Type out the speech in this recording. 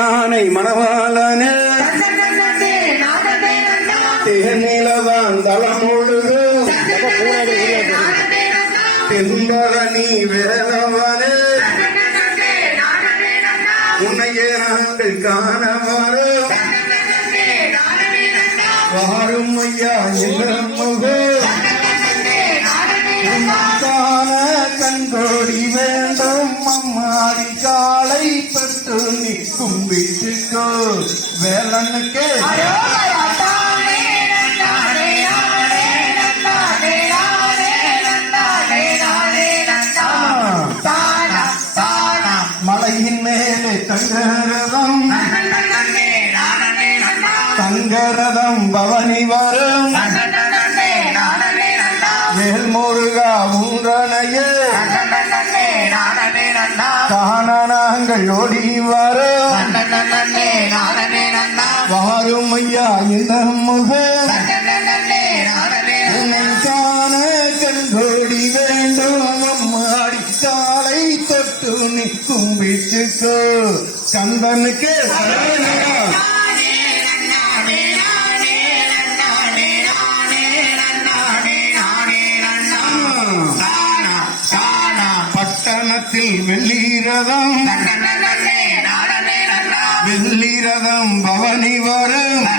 யானை மணவாளனே தேனிலதான் தலமுழுது தென்பழனி வேலவனே உன்னையே நாங்கள் காண வரும் வாரும் ஐயா முக கண்கோடி வேண்டும் அம்மாடி காலை பட்டு நீ கும்பிட்டுக்கோ வேலனுக்கு மலையின் மேலே தங்கரதம் பவனி வரும் வேல்முருகா ஊன்றனையே காணாங்கள் ஓடி வரும் வாரும் ஐயா இந்த முக காண கண்கோடி வேண்டும் அம்மாடி காலை தொட்டு நீ கும்பிட்டுக்கோ கந்தனுக்கு வெள்ளி ரதம் பவனி வரும்